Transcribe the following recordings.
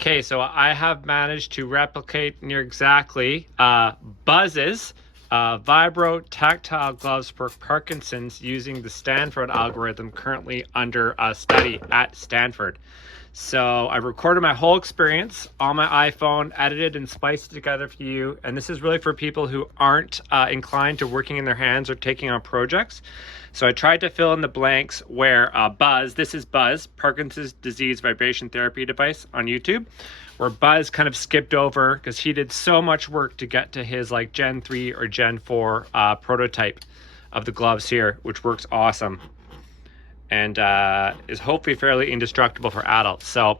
Okay, so I have managed to replicate near exactly Buzz's Vibro tactile gloves for Parkinson's using the Stanford algorithm currently under study at Stanford. So I recorded my whole experience on my iPhone, edited and spliced it together for you. And this is really for people who aren't inclined to working in their hands or taking on projects. So I tried to fill in the blanks where Buzz, this is Buzz, Parkinson's disease vibration therapy device on YouTube, where Buzz kind of skipped over because he did so much work to get to his like Gen 3 or Gen 4 prototype of the gloves here, which works awesome and is hopefully fairly indestructible for adults. So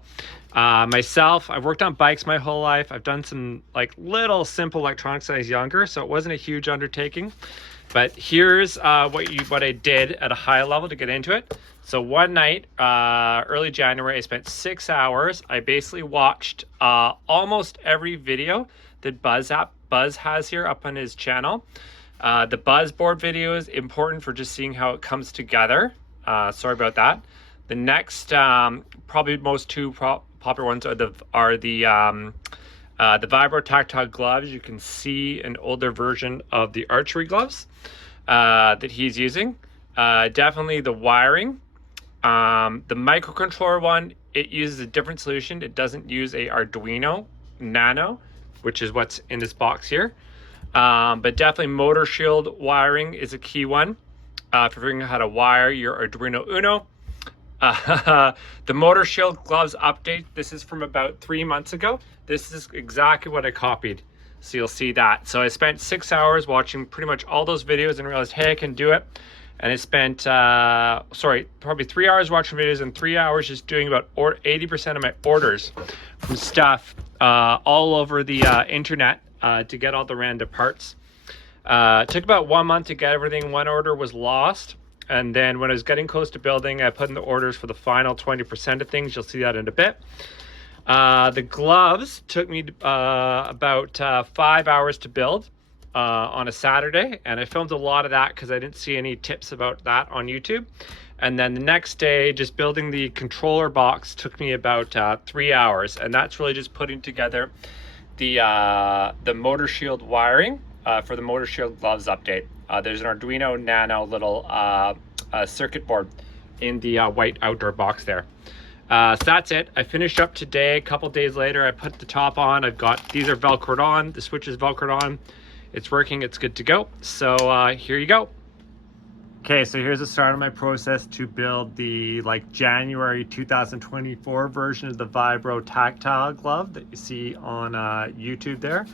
myself, I've worked on bikes my whole life. I've done some like little simple electronics when I was younger, so it wasn't a huge undertaking. But here's what I did at a high level to get into it. So one night, early January, I spent 6 hours. I basically watched almost every video that Buzz has here up on his channel. The Buzz board video is important for just seeing how it comes together. Sorry about that. The next, probably most two popular ones are the Vibro tactile gloves. You can see an older version of the Archery gloves that he's using. Definitely the wiring. The microcontroller one, it uses a different solution. It doesn't use a Arduino Nano, which is what's in this box here. But definitely motor shield wiring is a key one for figuring out how to wire your Arduino Uno. The motor shield gloves update, this is from about 3 months ago. This is exactly what I copied, so you'll see that. So I spent 6 hours watching pretty much all those videos and realized, hey, I can do it. And I spent probably 3 hours watching videos and 3 hours just doing about 80% of my orders from stuff all over the internet to get all the random parts. It took about 1 month to get everything. One order was lost. And then when I was getting close to building, I put in the orders for the final 20% of things. You'll see that in a bit. The gloves took me about 5 hours to build on a Saturday. And I filmed a lot of that because I didn't see any tips about that on YouTube. And then the next day, just building the controller box took me about 3 hours. And that's really just putting together the motor shield wiring for the motor shield gloves update. There's an Arduino Nano little circuit board in the white outdoor box there. So that's it. I finished up today. A couple days later, I put the top on. These are Velcroed on. The switch is Velcroed on. It's working. It's good to go. So here you go. Okay, so here's the start of my process to build the January 2024 version of the Vibro tactile glove that you see on YouTube there.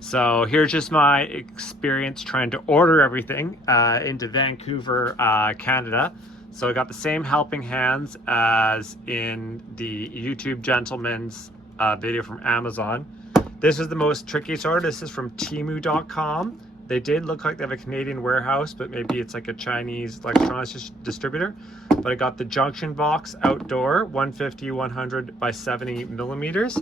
So here's just my experience trying to order everything into Vancouver, Canada. So I got the same helping hands as in the YouTube gentleman's video from Amazon. This is the most tricky sort. This is from Temu.com. They did look like they have a Canadian warehouse, but maybe it's like a Chinese electronics distributor. But I got the junction box outdoor, 150, 100 by 70 millimeters.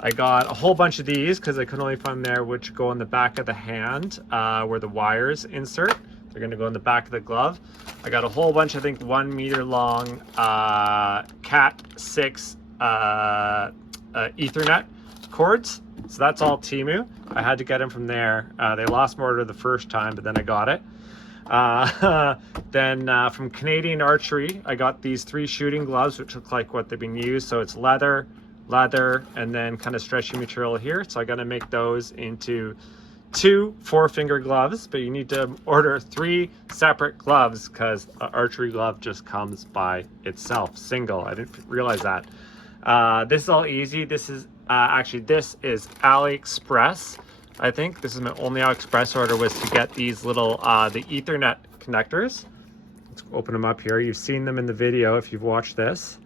I got a whole bunch of these because I could only find there which go on the back of the hand where the wires insert. They're going to go in the back of the glove. I got a whole bunch, I think 1 meter long Cat 6 Ethernet cords. So that's all Temu. I had to get them from there. They lost my order the first time, but then I got it. Then from Canadian Archery, I got these 3 shooting gloves, which look like what they've been used. So it's leather, and then kind of stretchy material here. So I got to make those into 2 4-finger gloves, but you need to order 3 separate gloves because an archery glove just comes by itself, single. I didn't realize that. This is all easy. This is actually, this is AliExpress. I think this is my only AliExpress order, was to get these little the Ethernet connectors. Let's open them up here. You've seen them in the video if you've watched this.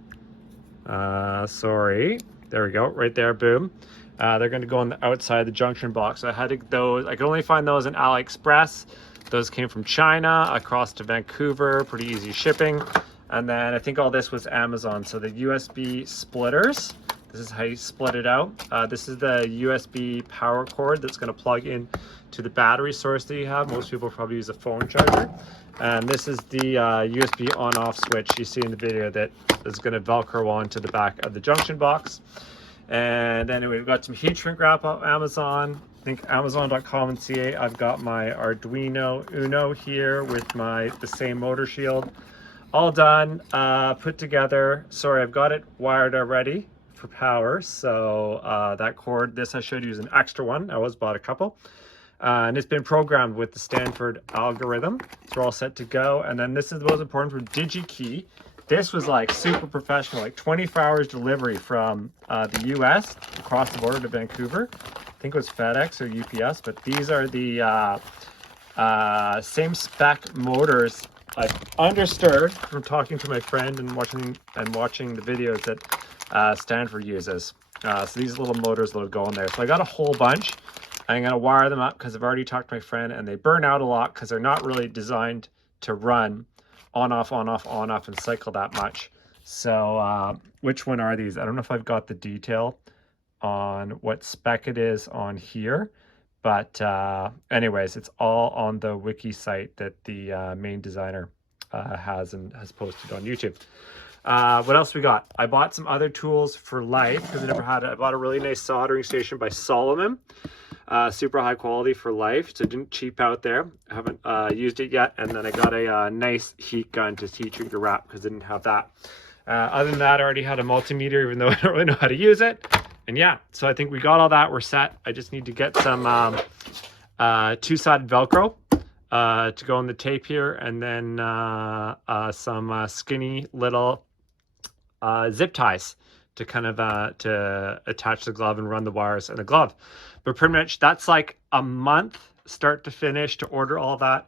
Sorry, there we go, right there, boom. They're going to go on the outside of the junction box. So I had to get those. I could only find those in AliExpress. Those came from China across to Vancouver, pretty easy shipping. And then I think all this was Amazon. So the USB splitters, this is how you split it out. This is the USB power cord that's going to plug in to the battery source that you have. Most people probably use a phone charger. And this is the USB on-off switch you see in the video that is going to Velcro onto the back of the junction box. And then we've got some heat shrink wrap off Amazon. I think Amazon.com and CA. I've got my Arduino Uno here with the same motor shield. All done, put together. Sorry, I've got it wired already for power. So that cord, this I should use an extra one. I was bought a couple. And it's been programmed with the Stanford algorithm. So we're all set to go. And then this is the most important for DigiKey. This was like super professional, like 24 hours delivery from the US across the border to Vancouver. I think it was FedEx or UPS, but these are the same spec motors I understood from talking to my friend and watching the videos that Stanford uses. So these little motors that'll go in there. So I got a whole bunch. I'm gonna wire them up because I've already talked to my friend, and they burn out a lot because they're not really designed to run on off and cycle that much. So which one are these? I don't know if I've got the detail on what spec it is on here, but anyways, it's all on the wiki site that the main designer has posted on YouTube. What else we got? I bought some other tools for life because I never had it. I bought a really nice soldering station by Solomon. Super high quality for life, so it didn't cheap out there. I haven't used it yet. And then I got a nice heat gun to heat shrink the wrap because I didn't have that. Other than that, I already had a multimeter, even though I don't really know how to use it. And yeah, so I think we got all that. We're set. I just need to get some two-sided Velcro to go on the tape here, and then some skinny little zip ties to kind of to attach the glove and run the wires in the glove. But pretty much that's like a month start to finish to order all that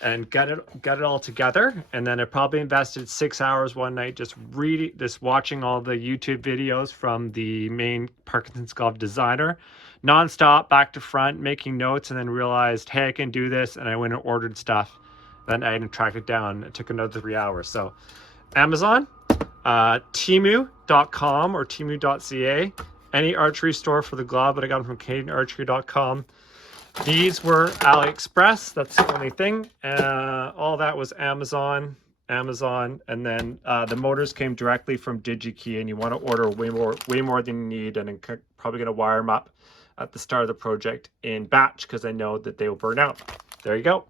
and get it all together. And then I probably invested 6 hours one night just watching all the YouTube videos from the main Parkinson's glove designer, nonstop, back to front, making notes, and then realized, hey, I can do this. And I went and ordered stuff. Then I had to track it down. It took another 3 hours. So Amazon, Temu.com or Temu.ca, any archery store for the glove, but I got them from CanadianArchery.com. These were AliExpress. That's the only thing. All that was Amazon, and then the motors came directly from DigiKey, and you want to order way more than you need, and I'm probably going to wire them up at the start of the project in batch because I know that they will burn out. There you go.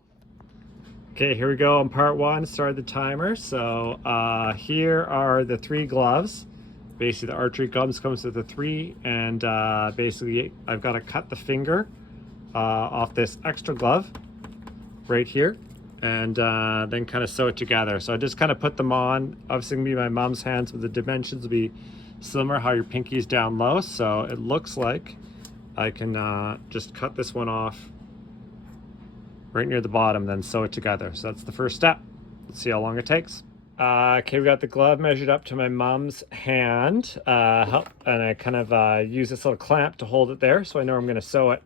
Okay, here we go on part one. Start the timer. So here are the 3 gloves. Basically, the archery gloves comes with the 3, and basically I've got to cut the finger off this extra glove right here, and then kind of sew it together. So I just kind of put them on. Obviously, gonna be my mom's hands, but the dimensions will be similar. How your pinky is down low, so it looks like I can just cut this one off right near the bottom, then sew it together. So that's the first step. Let's see how long it takes. Okay, we got the glove measured up to my mom's hand, and I kind of use this little clamp to hold it there so I know I'm going to sew it.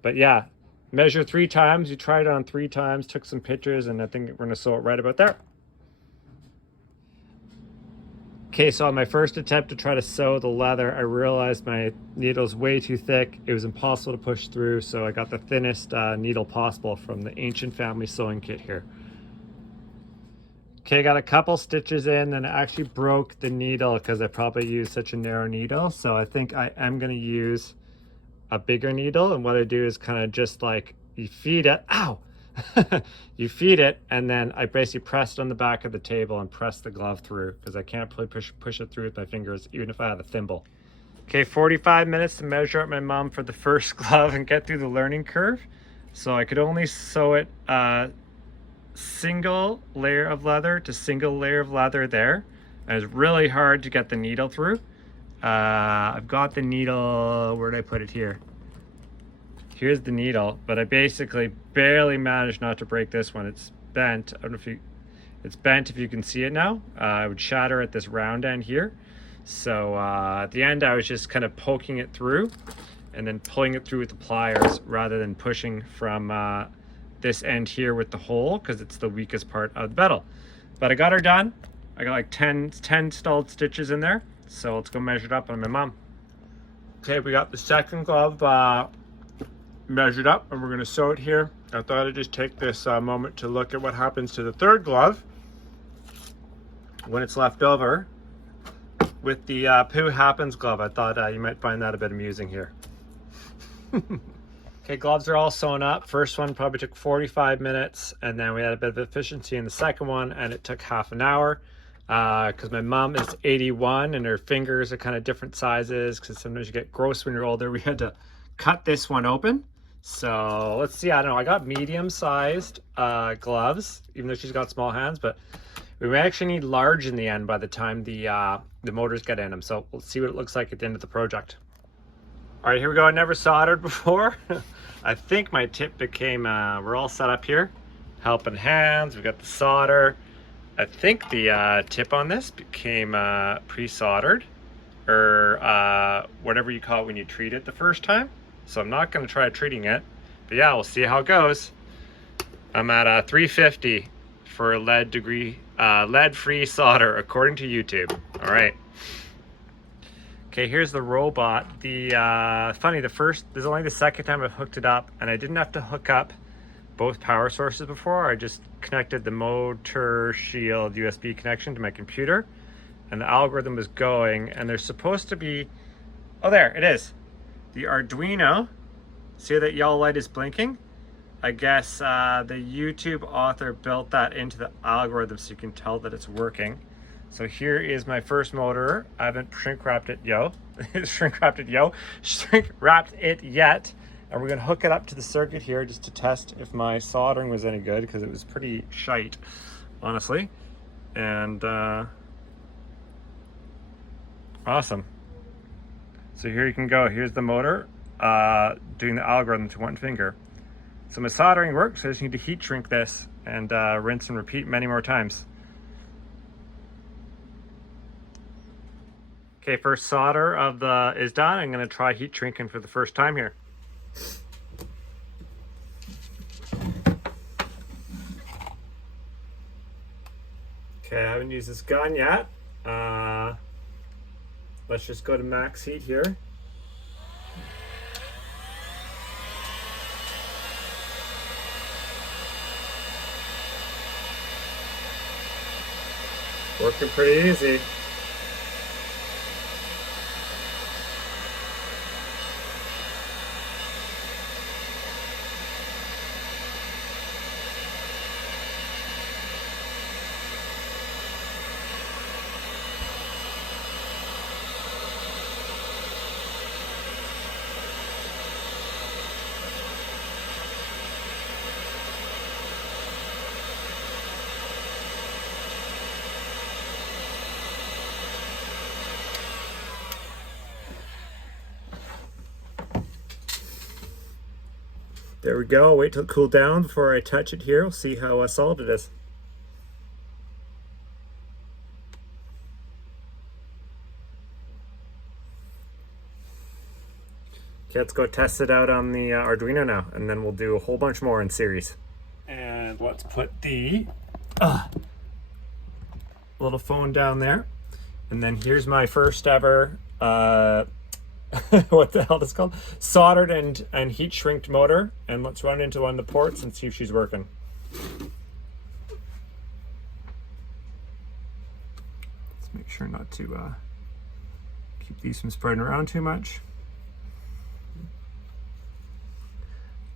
But yeah, measure 3 times. You tried it on 3 times, took some pictures, and I think we're going to sew it right about there. Okay, so on my first attempt to try to sew the leather, I realized my needle's way too thick. It was impossible to push through, so I got the thinnest needle possible from the Ancient Family Sewing Kit here. Okay, got a couple stitches in, and I actually broke the needle because I probably used such a narrow needle. So I think I am going to use a bigger needle, and what I do is kind of just like you feed it, ow! You feed it, and then I basically press it on the back of the table and press the glove through because I can't really push it through with my fingers, even if I have a thimble. Okay, 45 minutes to measure up my mom for the first glove and get through the learning curve. So I could only sew it single layer of leather to single layer of leather there. And it was really hard to get the needle through. I've got the needle, where did I put it here? Here's the needle, but I basically barely managed not to break this one. It's bent. I don't know if it's bent if you can see it now. I would shatter at this round end here. So at the end, I was just kind of poking it through and then pulling it through with the pliers rather than pushing from this end here with the hole because it's the weakest part of the metal. But I got her done. I got like 10 stalled stitches in there. So let's go measure it up on my mom. Okay, we got the second glove measured up, and we're going to sew it here. I thought I'd just take this moment to look at what happens to the third glove when it's left over. with the Pooh Happens glove. I thought you might find that a bit amusing here. Okay, gloves are all sewn up. First one probably took 45 minutes, and then we had a bit of efficiency in the second one, and it took half an hour. Because my mom is 81 and her fingers are kind of different sizes, because sometimes you get gross when you're older. We had to cut this one open. So let's see, I don't know, I got medium-sized gloves, even though she's got small hands, but we may actually need large in the end by the time the motors get in them. So we'll see what it looks like at the end of the project. All right, here we go. I never soldered before. I think my tip became, we're all set up here. Helping hands, we got the solder. I think the tip on this became pre-soldered, or whatever you call it when you treat it the first time. So I'm not gonna try treating it, but yeah, we'll see how it goes. I'm at 350 for lead-free solder, according to YouTube. All right. Okay, here's the robot. Funny, this is only the second time I've hooked it up, and I didn't have to hook up both power sources before. I just connected the motor shield USB connection to my computer, and the algorithm was going, and there's supposed to be, oh, there it is. The Arduino, see that yellow light is blinking? I guess the YouTube author built that into the algorithm so you can tell that it's working. So here is my first motor. I haven't shrink wrapped it yet. And we're gonna hook it up to the circuit here just to test if my soldering was any good, because it was pretty shite, honestly. And awesome. So here you can go. Here's the motor doing the algorithm to one finger. So my soldering works. I just need to heat shrink this and rinse and repeat many more times. Okay, first solder is done. I'm going to try heat shrinking for the first time here. Okay, I haven't used this gun yet. Let's just go to max heat here. Working pretty easy. There we go. Wait till it cools down before I touch it here. We'll see how solid it is. Okay, let's go test it out on the Arduino now, and then we'll do a whole bunch more in series. And let's put the little phone down there. And then here's my first ever what the hell is it called? Soldered and heat shrinked motor. And let's run into one of the ports and see if she's working. Let's make sure not to keep these from spreading around too much.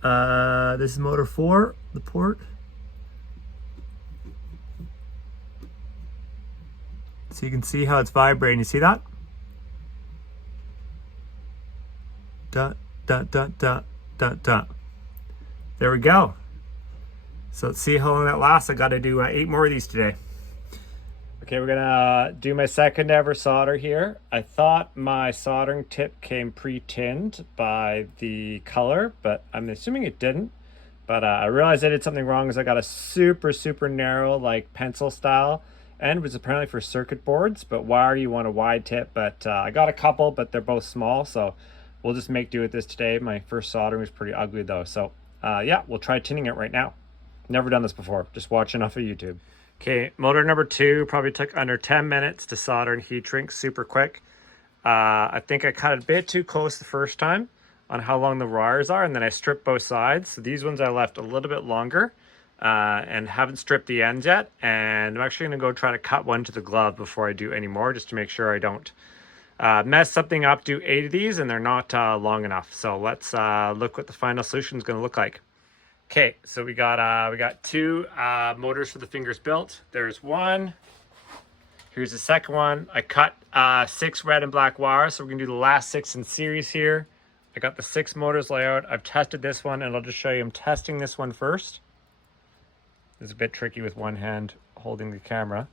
This is motor 4, the port. So you can see how it's vibrating. You see that? Dot, dot, dot, dot, dot, dot. There we go. So let's see how long that lasts. I got to do 8 more of these today. Okay, we're gonna do my second ever solder here. I thought my soldering tip came pre-tinned by the color, but I'm assuming it didn't. But I realized I did something wrong, because I got a super narrow, like pencil style end, which is apparently for circuit boards, but wire you want a wide tip. But I got a couple, but they're both small, so we'll just make do with this today. My first soldering was pretty ugly though, so yeah, we'll try tinning it right now. Never done this before, just watching off of YouTube. Okay, motor number 2 probably took under 10 minutes to solder and heat shrink, super quick. I think I cut it a bit too close the first time on how long the wires are, and then I stripped both sides. So these ones I left a little bit longer, and haven't stripped the ends yet. And I'm actually going to go try to cut one to the glove before I do any more, just to make sure I don't mess something up, do 8 of these, and they're not long enough. So let's look what the final solution is going to look like. Okay, so we got 2 motors for the fingers built. There's one. Here's the second one. I cut 6 red and black wires, so we're gonna do the last 6 in series here. I got the 6 motors layout. I've tested this one, and I'll just show you I'm testing this one first. It's a bit tricky with one hand holding the camera.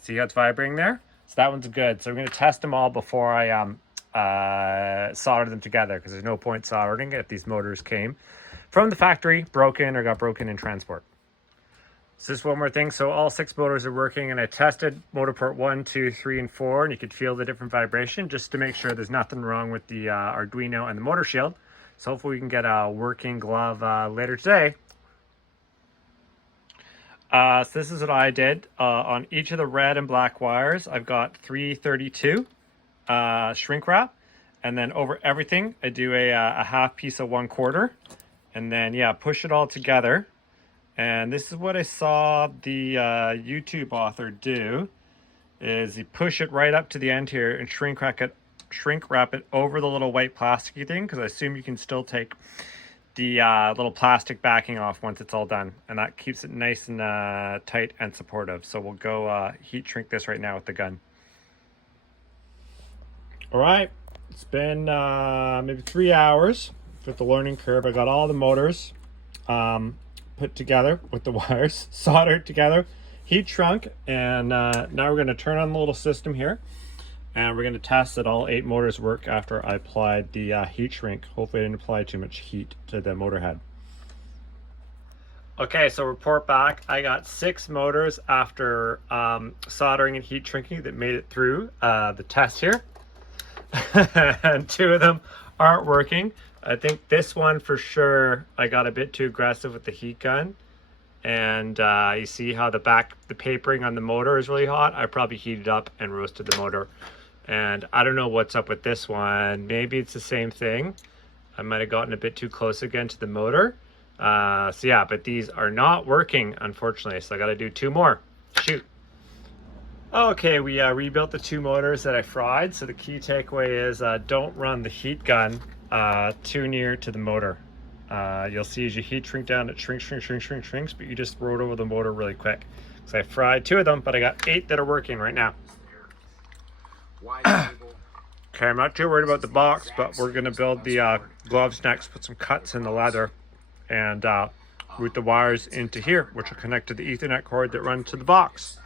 See how it's vibrating there? So that one's good. So we're gonna test them all before I solder them together, because there's no point soldering if these motors came from the factory broken or got broken in transport. So just one more thing. So all 6 motors are working, and I tested motor port 1, 2, 3, and 4, and you could feel the different vibration just to make sure there's nothing wrong with the Arduino and the motor shield. So hopefully we can get a working glove later today. So this is what I did. On each of the red and black wires, I've got 332 shrink wrap, and then over everything, I do a half piece of 1/4, and then yeah, push it all together. And this is what I saw the YouTube author do, is he push it right up to the end here and shrink wrap it over the little white plasticky thing, because I assume you can still take the little plastic backing off once it's all done, and that keeps it nice and tight and supportive. So we'll go heat shrink this right now with the gun. All right, it's been maybe 3 hours with the learning curve. I got all the motors put together with the wires, soldered together, heat shrunk, and now we're going to turn on the little system here, and we're going to test that all 8 motors work after I applied the heat shrink. Hopefully I didn't apply too much heat to the motor head. Okay, so report back. I got 6 motors after soldering and heat shrinking that made it through the test here. And 2 of them aren't working. I think this one for sure, I got a bit too aggressive with the heat gun. And you see how the papering on the motor is really hot. I probably heated up and roasted the motor. And I don't know what's up with this one. Maybe it's the same thing. I might have gotten a bit too close again to the motor. So yeah, but these are not working, unfortunately. So I got to do 2 more. Shoot. Okay, we rebuilt the 2 motors that I fried. So the key takeaway is don't run the heat gun too near to the motor. You'll see as you heat shrink down, it shrinks, but you just rode over the motor really quick. So I fried 2 of them, but I got 8 that are working right now. Okay, I'm not too worried about the box, but we're gonna build the gloves next, put some cuts in the leather, and route the wires into here, which will connect to the Ethernet cord that runs to the box.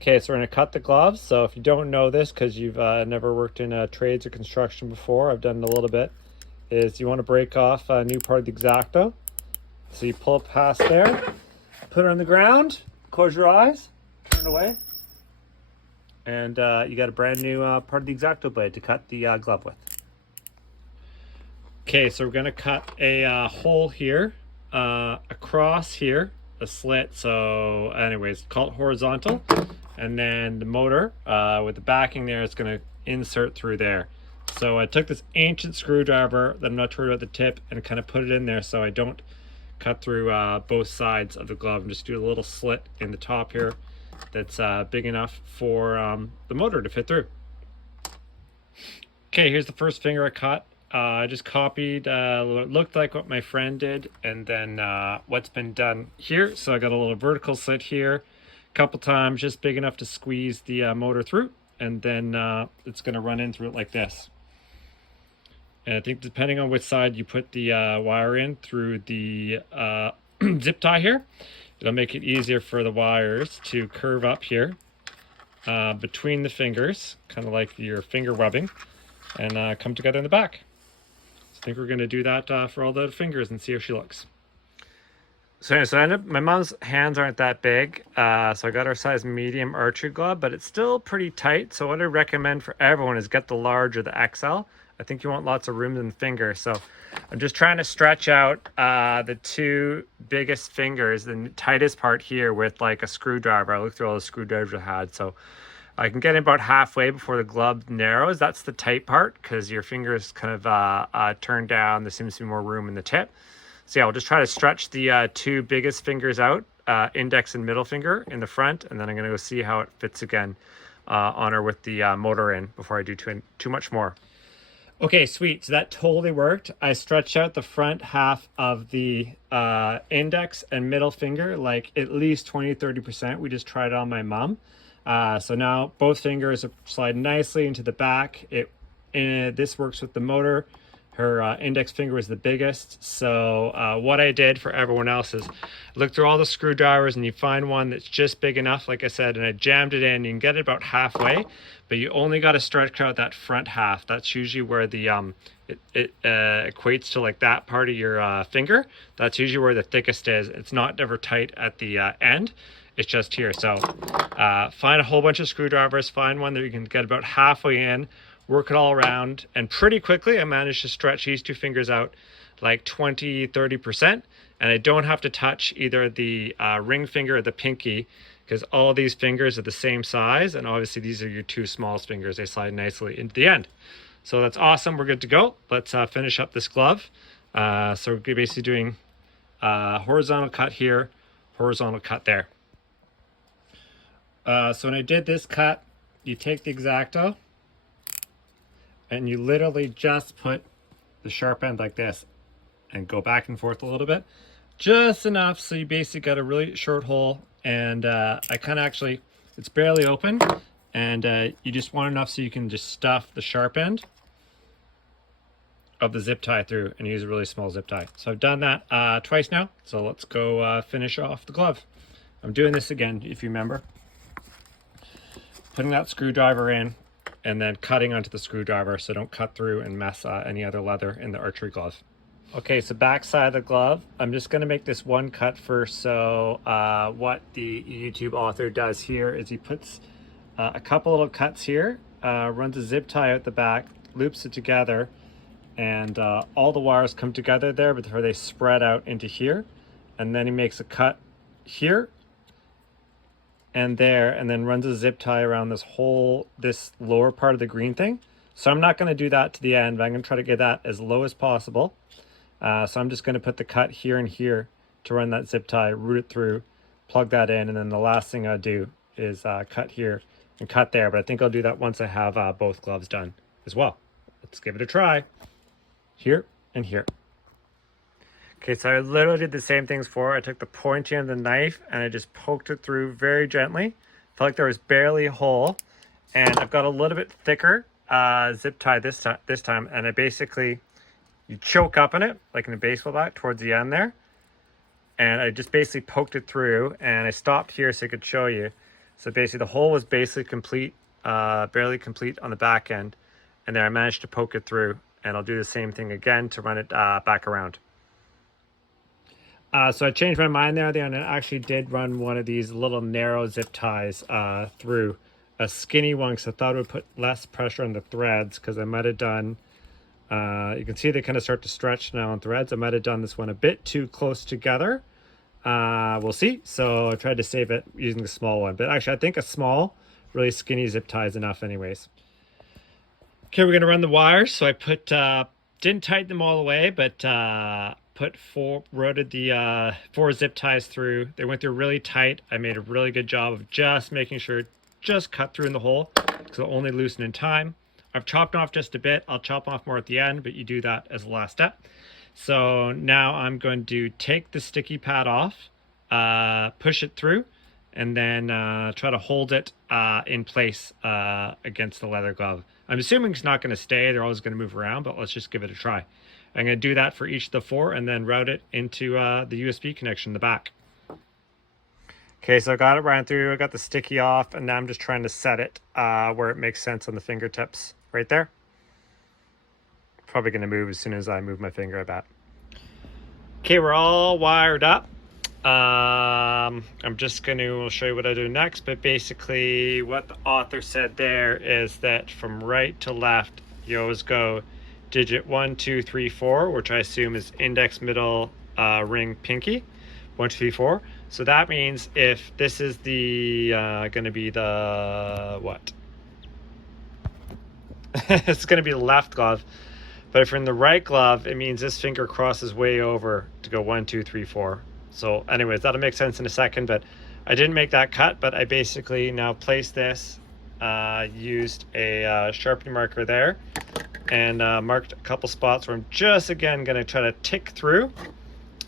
Okay, so we're going to cut the gloves. So if you don't know this, because you've never worked in trades or construction before, I've done it a little bit, is you want to break off a new part of the X-Acto. So you pull it past there, put it on the ground, close your eyes, turn it away, and you got a brand new part of the X-Acto blade to cut the glove with. Okay, so we're going to cut a hole here, across here, a slit. So anyways, call it horizontal. And then the motor with the backing there is going to insert through there. So I took this ancient screwdriver that I'm not sure about the tip and kind of put it in there so I don't cut through both sides of the glove, and just do a little slit in the top here that's big enough for the motor to fit through. Okay, here's the first finger I cut. I just copied what looked like what my friend did, and then what's been done here. So I got a little vertical slit here, couple times, just big enough to squeeze the motor through, and then it's going to run in through it like this. And I think depending on which side you put the wire in through the zip tie here, it'll make it easier for the wires to curve up here between the fingers, kind of like your finger webbing, and come together in the back. So I think we're going to do that for all the fingers and see how she looks. So I ended up, my mom's hands aren't that big, so I got her size medium archery glove, but it's still pretty tight. So what I recommend for everyone is get the large or the XL. I think you want lots of room in the finger. So I'm just trying to stretch out the 2 biggest fingers, the tightest part here, with like a screwdriver. I looked through all the screwdrivers I had. So I can get about halfway before the glove narrows. That's the tight part because your fingers kind of turn down. There seems to be more room in the tip. So yeah, we'll just try to stretch the two biggest fingers out, index and middle finger in the front, and then I'm gonna go see how it fits again on her with the motor in before I do too much more. Okay, sweet. So that totally worked. I stretched out the front half of the index and middle finger like at least 20-30%. We just tried it on my mom. So now both fingers are sliding nicely into the back. This works with the motor. Her index finger was the biggest. So what I did for everyone else is look through all the screwdrivers and you find one that's just big enough, like I said, and I jammed it in. You can get it about halfway, but you only got to stretch out that front half. That's usually where the it equates to like that part of your finger. That's usually where the thickest is. It's not ever tight at the end. It's just here. So find a whole bunch of screwdrivers, find one that you can get about halfway in, work it all around, and pretty quickly I managed to stretch these two fingers out like 20-30%, and I don't have to touch either the ring finger or the pinky because all these fingers are the same size, and obviously these are your two smallest fingers. They slide nicely into the end. So that's awesome. We're good to go. Let's finish up this glove. So we're basically doing horizontal cut here, horizontal cut there. So when I did this cut, you take the X-Acto and you literally just put the sharp end like this and go back and forth a little bit, just enough so you basically got a really short hole. And I kind of actually, it's barely open, and you just want enough so you can just stuff the sharp end of the zip tie through and use a really small zip tie. So I've done that twice now. So let's go finish off the glove. I'm doing this again, if you remember. Putting that screwdriver in and then cutting onto the screwdriver so don't cut through and mess any other leather in the archery glove. Okay, so back side of the glove, I'm just gonna make this one cut first. So what the YouTube author does here is he puts a couple little cuts here, runs a zip tie out the back, loops it together, and all the wires come together there before they spread out into here. And then he makes a cut here and there, and then runs a zip tie around this lower part of the green thing. So I'm not going to do that to the end, but I'm going to try to get that as low as possible. So I'm just going to put the cut here and here to run that zip tie, route it through, plug that in, and then the last thing I'll do is cut here and cut there. But I think I'll do that once I have both gloves done as well. Let's give it a try. Here and here. Okay, so I literally did the same things before. I took the pointy end of the knife and I just poked it through very gently. Felt like there was barely a hole. And I've got a little bit thicker zip tie this time. And I basically, you choke up in it, like in a baseball bat, towards the end there. And I just basically poked it through, and I stopped here so I could show you. So basically the hole was basically complete, barely complete on the back end. And then I managed to poke it through. And I'll do the same thing again to run it back around. So I changed my mind there, and I actually did run one of these little narrow zip ties through, a skinny one, because I thought it would put less pressure on the threads, because I might have done, you can see they kind of start to stretch now on threads. I might have done this one a bit too close together. We'll see. So I tried to save it using the small one, but actually I think a small, really skinny zip tie is enough anyways. Okay, we're gonna run the wires. So I put, didn't tighten them all the way, but routed the 4 zip ties through. They went through really tight. I made a really good job of just making sure it just cut through in the hole, because it'll only loosen in time. I've chopped off just a bit. I'll chop off more at the end, but you do that as the last step. So now I'm going to take the sticky pad off, push it through, and then try to hold it in place against the leather glove. I'm assuming it's not going to stay. They're always going to move around, but let's just give it a try. I'm going to do that for each of the 4 and then route it into the USB connection in the back. Okay, so I got it right through. I got the sticky off, and now I'm just trying to set it where it makes sense on the fingertips. Right there. Probably going to move as soon as I move my finger, I bet. Okay, we're all wired up. I'm just going to show you what I do next, but basically what the author said there is that from right to left, you always go digit 1, 2, 3, 4, which I assume is index, middle, ring, pinky. 1, 2, 3, 4. So that means if this is the going to be the what? It's going to be the left glove. But if you're in the right glove, it means this finger crosses way over to go 1, 2, 3, 4. So anyways, that'll make sense in a second, but I didn't make that cut, but I basically now placed this, used a sharpening marker there, and marked a couple spots where I'm just, again, going to try to tick through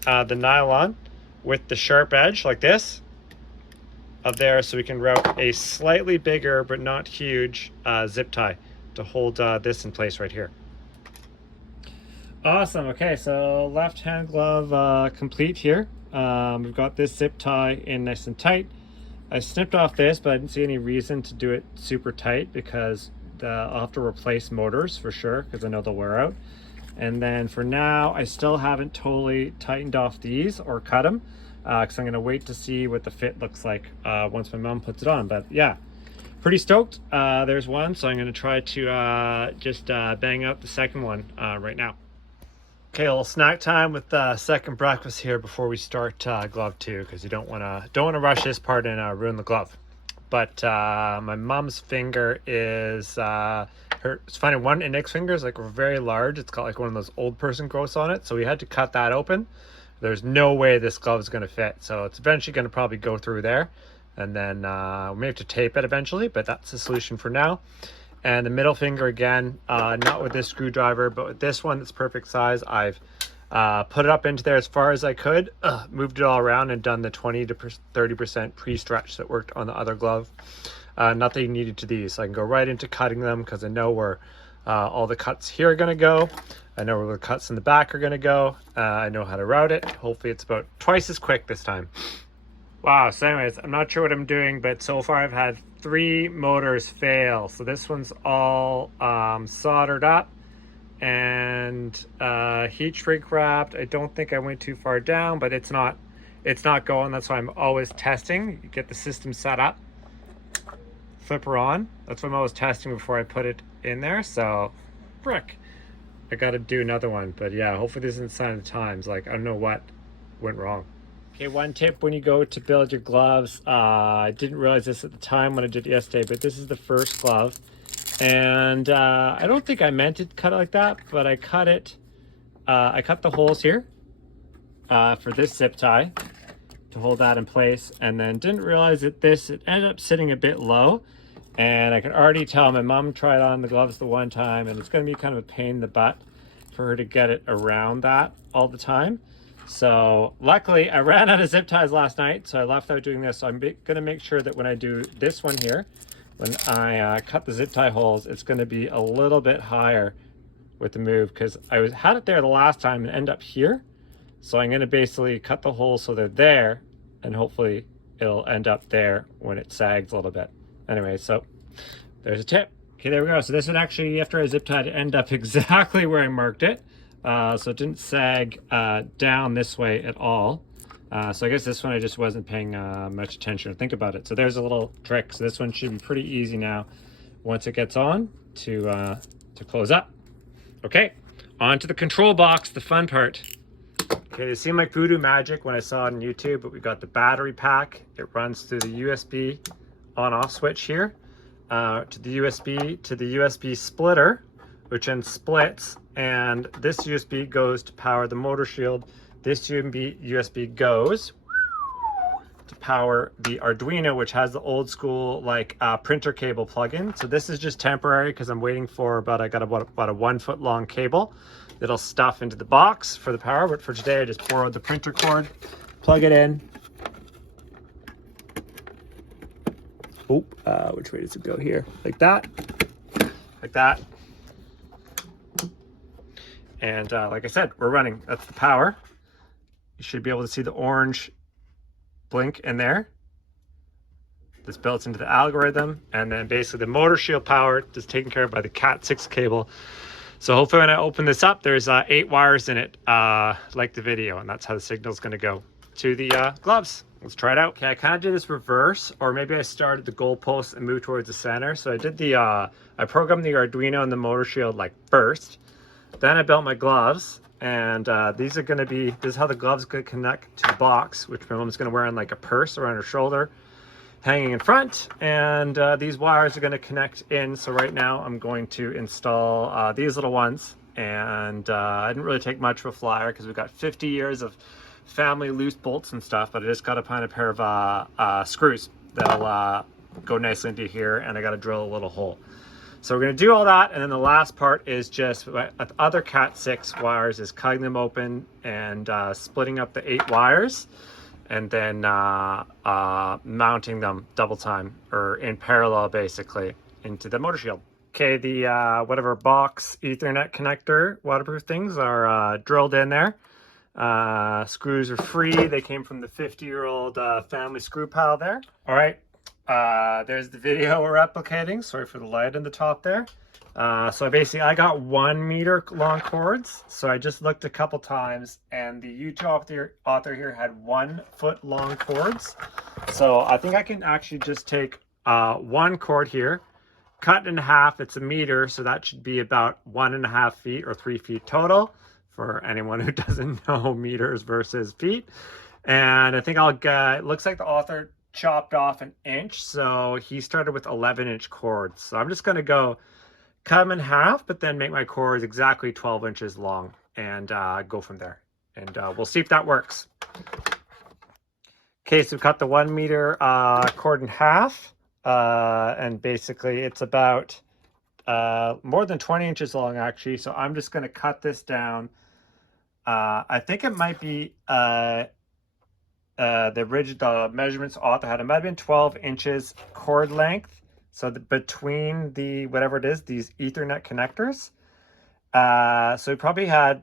the nylon with the sharp edge like this of there, so we can route a slightly bigger but not huge zip tie to hold this in place right here. Awesome. Okay, so left hand glove complete here. We've got this zip tie in nice and tight. I snipped off this, but I didn't see any reason to do it super tight because I'll have to replace motors for sure because I know they'll wear out. And then for now, I still haven't totally tightened off these or cut them because I'm going to wait to see what the fit looks like once my mom puts it on. But yeah, pretty stoked. There's one, so I'm going to try to just bang out the second one right now. Okay, a little snack time with second breakfast here before we start glove 2, because you don't want to rush this part and ruin the glove. But my mom's finger is it's funny, one index finger is like very large. It's got like one of those old person growths on it, so we had to cut that open. There's no way this glove is going to fit, so it's eventually going to probably go through there, and then we may have to tape it eventually, but that's the solution for now. And the middle finger again, not with this screwdriver, but with this one that's perfect size. I've put it up into there as far as I could, moved it all around and done the 20 to 30% pre-stretch that worked on the other glove. Nothing needed to these. So I can go right into cutting them because I know where all the cuts here are going to go. I know where the cuts in the back are going to go. I know how to route it. Hopefully it's about twice as quick this time. Wow, so anyways, I'm not sure what I'm doing, but so far I've had 3 motors fail. So this one's all soldered up and heat shrink wrapped. I don't think I went too far down, but it's not going. That's why I'm always testing. You get the system set up, flip her on. That's what I'm always testing before I put it in there. So frick, I got to do another one. But yeah, hopefully this isn't a sign of the times. Like, I don't know what went wrong. Okay, one tip when you go to build your gloves, I didn't realize this at the time when I did it yesterday, but this is the first glove. And I don't think I meant to cut it like that, but I cut it, I cut the holes here for this zip tie to hold that in place, and then didn't realize that it ended up sitting a bit low. And I can already tell my mom tried on the gloves the one time, and it's going to be kind of a pain in the butt for her to get it around that all the time. So luckily I ran out of zip ties last night, so I left out doing this. So I'm gonna make sure that when I do this one here, when I cut the zip tie holes, it's gonna be a little bit higher with the move because I had it there the last time and end up here. So I'm gonna basically cut the holes so they're there, and hopefully it'll end up there when it sags a little bit. Anyway, so there's a tip. Okay, there we go. So this would actually, after I zip tied, end up exactly where I marked it. So it didn't sag down this way at all. So I guess this one I just wasn't paying much attention or think about it. So there's a little trick. So this one should be pretty easy now once it gets on to close up. Okay, on to the control box, the fun part. Okay, it seemed like voodoo magic when I saw it on YouTube, but we got the battery pack. It runs through the USB on-off switch here to the USB splitter, which then splits. And this USB goes to power the motor shield. This USB goes to power the Arduino, which has the old school like printer cable plug-in. So this is just temporary because I'm waiting for I got about a 1 foot long cable that'll stuff into the box for the power. But for today, I just borrowed the printer cord, plug it in. Oh, which way does it go here? Like that, like that. And like I said, we're running. That's the power. You should be able to see the orange blink in there. This built into the algorithm. And then basically the motor shield power is taken care of by the Cat6 cable. So hopefully when I open this up, there's 8 wires in it, like the video. And that's how the signal is going to go to the gloves. Let's try it out. Okay, I kind of did this reverse, or maybe I started the goalpost and moved towards the center. So I did I programmed the Arduino and the motor shield like first. Then I built my gloves, And these are going to be, this is how the gloves could connect to the box, which my mom's going to wear on like a purse around her shoulder, hanging in front. And these wires are going to connect in. So right now I'm going to install these little ones. And I didn't really take much of a flyer because we've got 50 years of family loose bolts and stuff, but I just got to find a pair of screws that'll go nicely into here, and I got to drill a little hole. So we're going to do all that, and then the last part is just other Cat 6 wires is cutting them open and splitting up the 8 wires, and then mounting them double time or in parallel basically into the motor shield. Okay, the whatever box Ethernet connector waterproof things are drilled in there. Screws are free. They came from the 50-year-old family screw pile there. All right. There's the video we're replicating. Sorry for the light in the top there. So basically I got 1 meter long cords. So I just looked a couple times, and the YouTube author here had 1 foot long cords. So I think I can actually just take 1 cord here, cut in half. It's a meter, so that should be about 1.5 feet or 3 feet total for anyone who doesn't know meters versus feet. And I think I'll get, it looks like the author chopped off 1 inch, so he started with 11-inch cords. So I'm just going to go cut them in half, but then make my cords exactly 12 inches long and go from there. And we'll see if that works. Okay, so we cut the 1 meter cord in half, and basically it's about more than 20 inches long actually. So I'm just going to cut this down. I think it might be the measurements author had, it might have been 12 inches cord length. So between the, whatever it is, these Ethernet connectors. So he probably had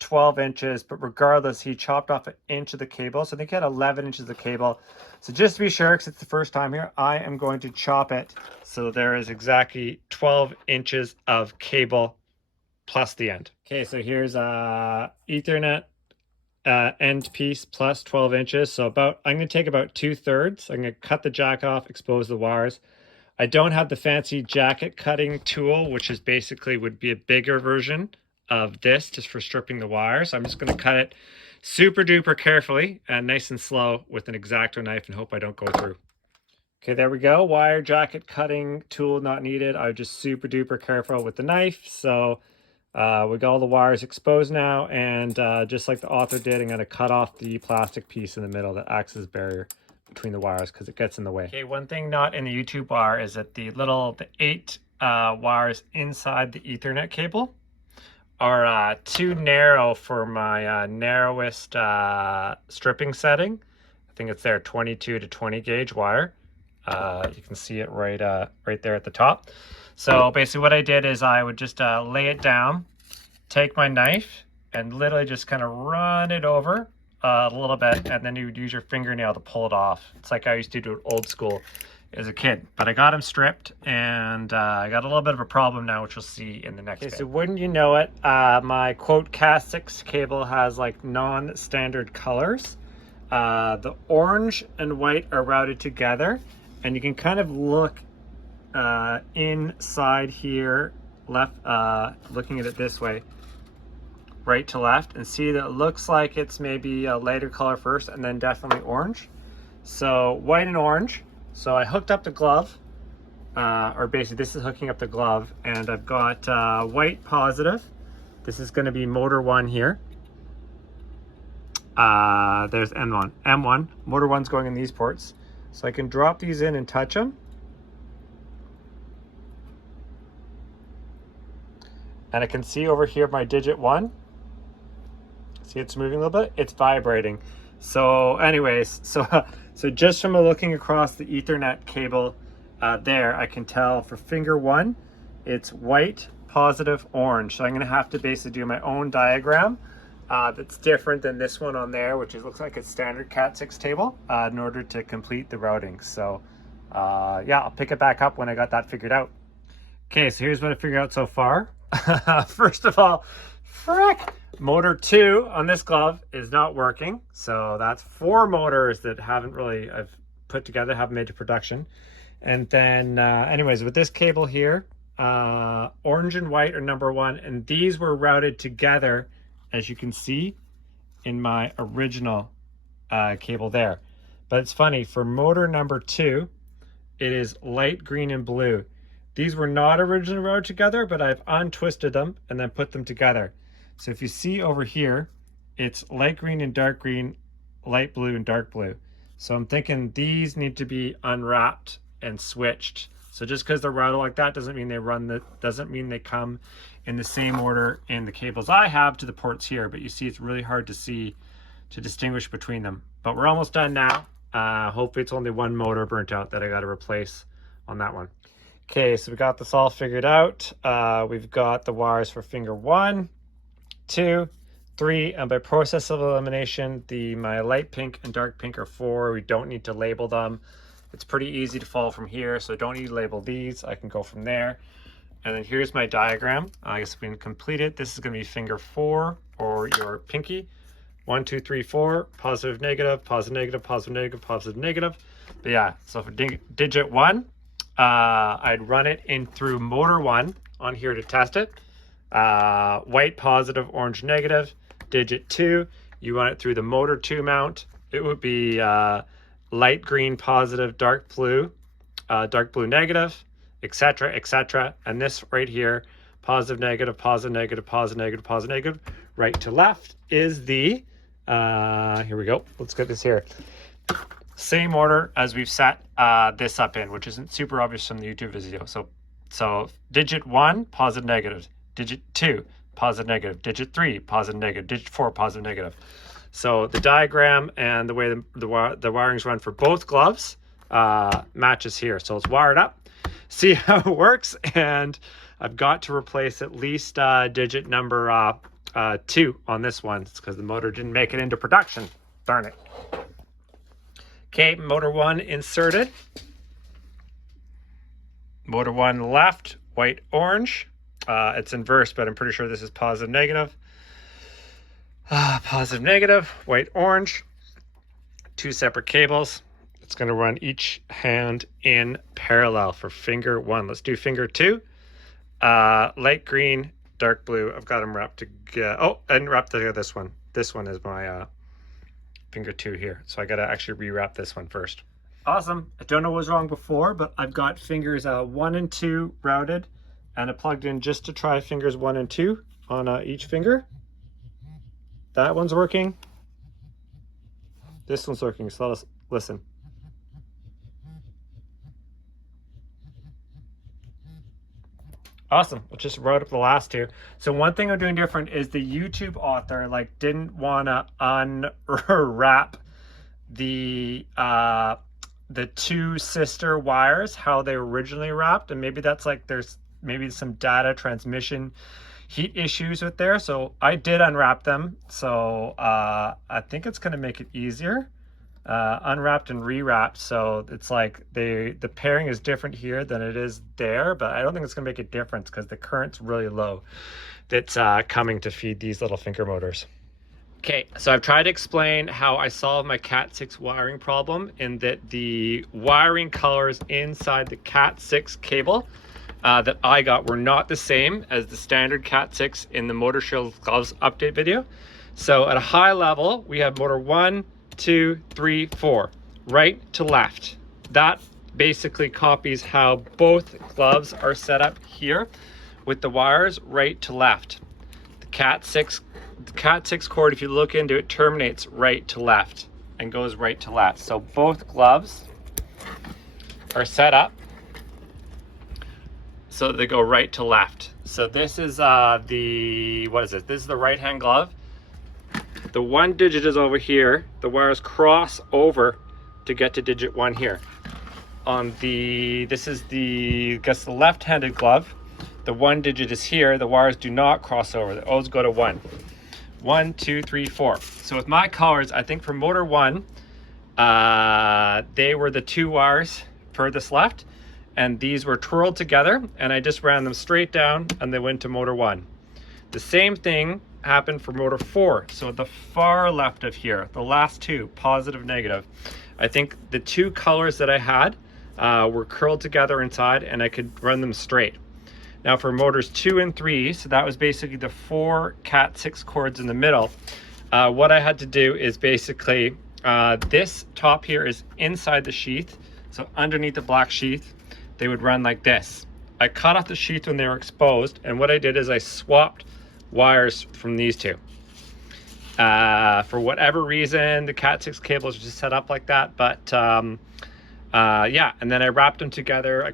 12 inches, but regardless, he chopped off 1 inch of the cable. So I think he had 11 inches of cable. So just to be sure, because it's the first time here, I am going to chop it. So there is exactly 12 inches of cable plus the end. Okay, so here's Ethernet end piece plus 12 inches. So about, I'm going to take about 2/3. I'm going to cut the jack off, expose the wires. I don't have the fancy jacket cutting tool, which is basically would be a bigger version of this just for stripping the wires. I'm just going to cut it super duper carefully and nice and slow with an X-Acto knife and hope I don't go through. Okay, there we go. Wire jacket cutting tool not needed. I was just super duper careful with the knife. So we got all the wires exposed now, and just like the author did, I'm going to cut off the plastic piece in the middle that acts as a barrier between the wires because it gets in the way. Okay, one thing not in the YouTube wire is that the 8 wires inside the Ethernet cable are too narrow for my narrowest stripping setting. I think it's there, 22 to 20 gauge wire. You can see it right there at the top. So basically what I did is I would just lay it down, take my knife, and literally just kind of run it over a little bit, and then you would use your fingernail to pull it off. It's like I used to do it old school as a kid. But I got them stripped, and I got a little bit of a problem now, which we'll see in the next bit. So wouldn't you know it, my quote Cat 6 cable has like non-standard colors. The orange and white are routed together, and you can kind of look inside here, left, looking at it this way, right to left, and see that it looks like it's maybe a lighter color first and then definitely orange. So white and orange. So I hooked up the glove, or basically this is hooking up the glove, and I've got white positive. This is going to be motor 1 here. There's M1. Motor 1's going in these ports. So I can drop these in and touch them. And I can see over here my digit 1. See, it's moving a little bit. It's vibrating. So anyways, so just from looking across the Ethernet cable there, I can tell for finger 1, it's white, positive, orange. So I'm going to have to basically do my own diagram that's different than this one on there, which looks like it's standard Cat 6 table in order to complete the routing. So yeah, I'll pick it back up when I got that figured out. Okay, so here's what I figured out so far. First of all, frick, motor 2 on this glove is not working. So that's 4 motors that I've put together, haven't made to production. And then anyways, with this cable here, orange and white are number 1, and these were routed together as you can see in my original cable there. But it's funny, for motor number 2, it is light green and blue. These were not originally routed together, but I've untwisted them and then put them together. So if you see over here, it's light green and dark green, light blue and dark blue. So I'm thinking these need to be unwrapped and switched. So just because they're routed like that doesn't mean they come in the same order in the cables I have to the ports here. But you see, it's really hard to distinguish between them. But we're almost done now. Hopefully it's only one motor burnt out that I got to replace on that one. Okay, so we got this all figured out. We've got the wires for finger 1, 2, 3, and by process of elimination, my light pink and dark pink are 4. We don't need to label them. It's pretty easy to follow from here, so don't need to label these. I can go from there. And then here's my diagram. I guess we can complete it. This is going to be finger 4, or your pinky. 1, 2, 3, 4, positive, negative, positive, negative, positive, negative, positive, negative. But yeah, so for digit 1, I'd run it in through motor 1 on here to test it. White positive, orange negative. Digit 2, you run it through the motor 2 mount. It would be light green positive, dark blue negative, etc., etc. And this right here, positive, negative, positive, negative, positive, negative, positive, negative, right to left is the, here we go. Let's get this here. Same order as we've set this up in, which isn't super obvious from the YouTube video. So digit 1, positive, negative. Digit 2, positive, negative. Digit 3, positive, negative. Digit 4, positive, negative. So the diagram and the way the wirings run for both gloves matches here. So it's wired up. See how it works. And I've got to replace at least digit number 2 on this one. It's because the motor didn't make it into production. Darn it. Okay, motor 1 inserted. Motor 1 left, white, orange. It's inverse, but I'm pretty sure this is positive, negative. Positive, negative, white, orange. 2 separate cables. It's going to run each hand in parallel for finger 1. Let's do finger 2. Light green, dark blue. I've got them wrapped together. Oh, I didn't wrap together this one. This one is my finger 2 here. So I got to actually rewrap this one first. Awesome. I don't know what was wrong before, but I've got fingers 1 and 2 routed. And I plugged in just to try fingers 1 and 2 on each finger. That one's working. This one's working, so let's listen. Awesome. We'll just route up the last 2. So one thing I'm doing different is the YouTube author didn't want to unwrap the 2 sister wires how they were originally wrapped, and maybe that's there's maybe some data transmission heat issues with there. So I did unwrap them. So I think it's going to make it easier. Unwrapped and rewrapped. So it's the pairing is different here than it is there, but I don't think it's going to make a difference because the current's really low that's coming to feed these little finger motors. Okay, so I've tried to explain how I solved my Cat 6 wiring problem in that the wiring colors inside the Cat 6 cable that I got were not the same as the standard Cat 6 in the Motor Shield Gloves update video. So at a high level, we have motor 1, 2, 3, 4, right to left. That basically copies how both gloves are set up here with the wires right to left. The Cat 6 cord, if you look into it, terminates right to left and goes right to left. So both gloves are set up so they go right to left. So this is what is it? This is the right hand glove. The 1 digit is over here. The wires cross over to get to digit 1 here. This is the left-handed glove. The 1 digit is here. The wires do not cross over. The O's go to 1. 1, 2, 3, 4. So with my colors, I think for motor 1, they were the 2 wires furthest left, and these were twirled together, and I just ran them straight down, and they went to motor 1. The same thing happened for motor 4. So the far left of here, the last 2, positive, negative. I think the 2 colors that I had were curled together inside, and I could run them straight. Now for motors 2 and 3, so that was basically the 4 Cat6 cords in the middle. What I had to do is basically, this top here is inside the sheath. So underneath the black sheath, they would run like this. I cut off the sheath when they were exposed, and what I did is I swapped wires from these two. For whatever reason, the Cat6 cables are just set up like that, but yeah, and then I wrapped them together. I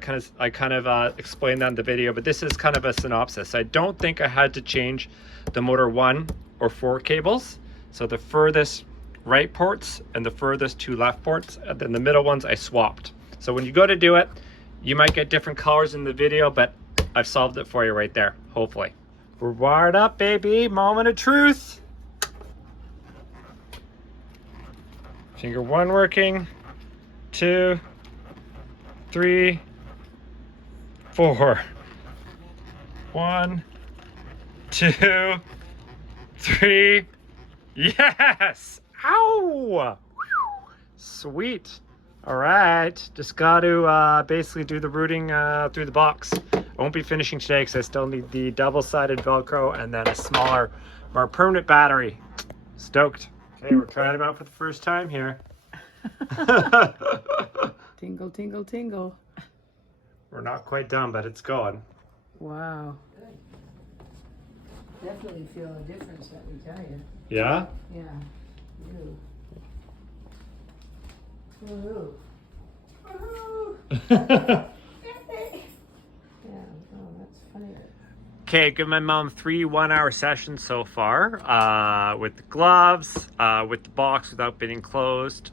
kind of explained that in the video, but this is kind of a synopsis. I don't think I had to change the motor 1 or 4 cables. So the furthest right ports and the furthest 2 left ports, and then the middle ones I swapped. So when you go to do it, you might get different colors in the video, but I've solved it for you right there, hopefully. We're wired up, baby. Moment of truth. Finger 1 working, 2, 3, 4. 1, 2, 3. Yes! Ow! Sweet. All right, just got to basically do the routing through the box. I won't be finishing today because I still need the double-sided Velcro and then a smaller, more permanent battery. Stoked. Okay, we're trying them out for the first time here. Tingle, tingle, tingle. We're not quite done, but it's going. Wow. Good. Definitely feel a difference, let me tell you. Yeah? Yeah. You. Woohoo. Woohoo. Yeah, oh, that's funny. Okay, give my mom 3 one-hour sessions so far, with the gloves, with the box without being closed,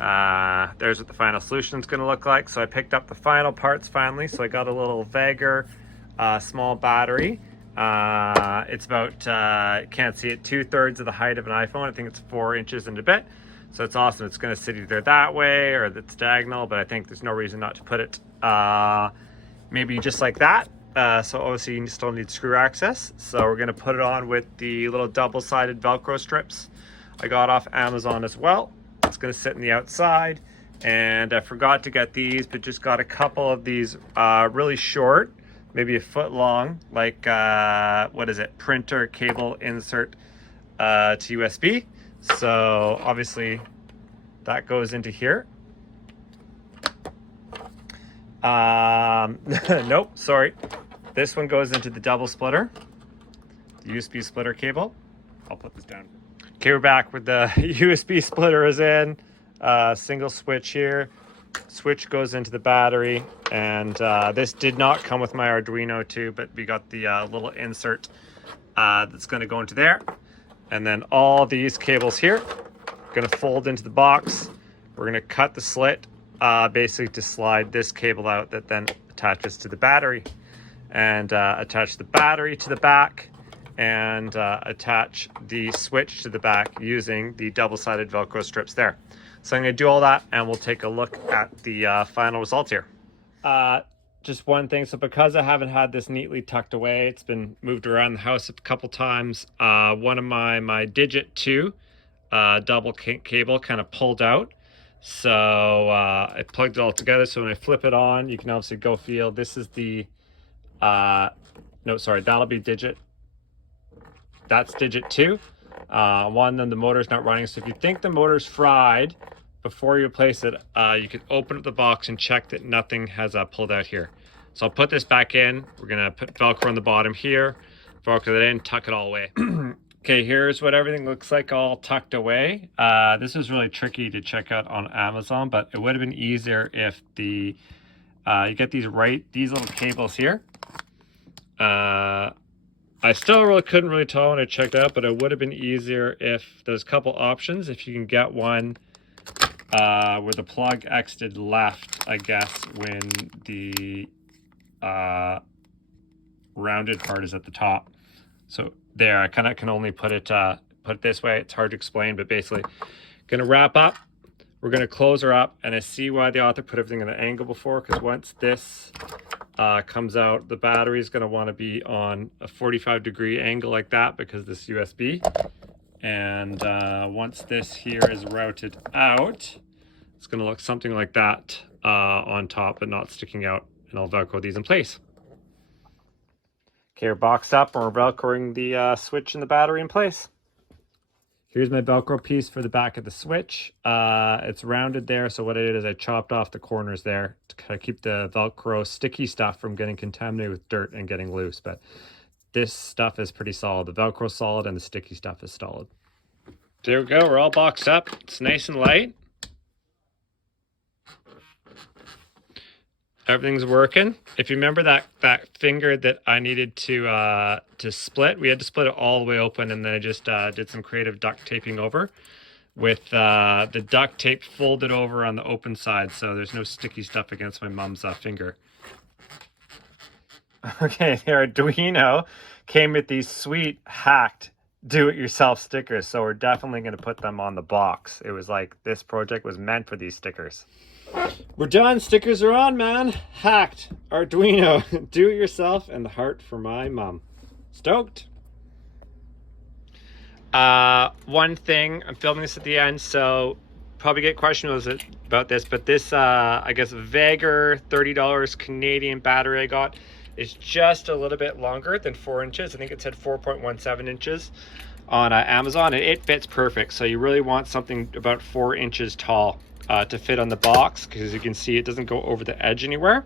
There's what the final solution is going to look like. So I picked up the final parts finally. So I got a little Vagger small battery. It's about, can't see it, 2/3 of the height of an iPhone. I think it's 4 inches and a bit. So it's awesome. It's going to sit either that way or it's diagonal, but I think there's no reason not to put it maybe just like that. So obviously you still need screw access. So we're going to put it on with the little double-sided Velcro strips I got off Amazon as well. It's going to sit in the outside. And I forgot to get these, but just got a couple of these really short, maybe a foot long, like, what is it? Printer cable insert to USB. So obviously that goes into here. Nope, sorry. This one goes into the double splitter, the USB splitter cable. I'll put this down. Okay, we're back with the USB splitter is in, single switch here. Switch goes into the battery, and this did not come with my Arduino too, but we got the little insert that's going to go into there. And then all these cables here going to fold into the box. We're going to cut the slit basically to slide this cable out that then attaches to the battery, and attach the battery to the back, and attach the switch to the back using the double-sided Velcro strips there. So I'm going to do all that, and we'll take a look at the final results here. Just one thing, so because I haven't had this neatly tucked away, it's been moved around the house a couple times. One of my Digit 2 double cable kind of pulled out. So I plugged it all together, so when I flip it on, you can obviously go feel. This is the, no, sorry, that'll be Digit. That's Digit 2. One, then the motor's not running. So if you think the motor's fried, before you replace it, you can open up the box and check that nothing has pulled out here. So I'll put this back in. We're gonna put Velcro on the bottom here, Velcro that in, tuck it all away. Okay, here's what everything looks like all tucked away. This is really tricky to check out on Amazon, but it would have been easier if the you get these little cables here. I still really couldn't really tell when I checked out, but it would have been easier if there's a couple options. If you can get one where the plug exited left, I guess, when the rounded part is at the top. So there, I kind of can only put it this way. It's hard to explain, but basically, gonna wrap up. We're gonna close her up, and I see why the author put everything at an angle before, because once this comes out, the battery is gonna want to be on a 45-degree angle like that because this USB. And once this here is routed out, it's gonna look something like that on top, but not sticking out and I'll Velcro these in place. Okay, we're boxed up and we're Velcroing the switch and the battery in place. Here's my Velcro piece for the back of the switch. It's rounded there, so what I did is I chopped off the corners there to kind of keep the Velcro sticky stuff from getting contaminated with dirt and getting loose. But this stuff is pretty solid. The Velcro's solid and the sticky stuff is solid. There we go, we're all boxed up. It's nice and light. Everything's working. If you remember that finger that I needed to split, we had to split it all the way open, and then I just did some creative duct taping over with the duct tape folded over on the open side, so there's no sticky stuff against my mom's finger. Okay, the Arduino came with these sweet hacked do-it-yourself stickers, so we're definitely going to put them on the box. It was like this project was meant for these stickers. We're done. Stickers are on, man. Hacked Arduino, do it yourself, and the heart for my mom. Stoked. One thing, I'm filming this at the end, so probably get questions about this, but this I guess Vagger $30 Canadian battery I got is just a little bit longer than 4 inches. I think it said 4.17 inches on Amazon, and it fits perfect. So you really want something about 4 inches tall to fit on the box, because as you can see, it doesn't go over the edge anywhere.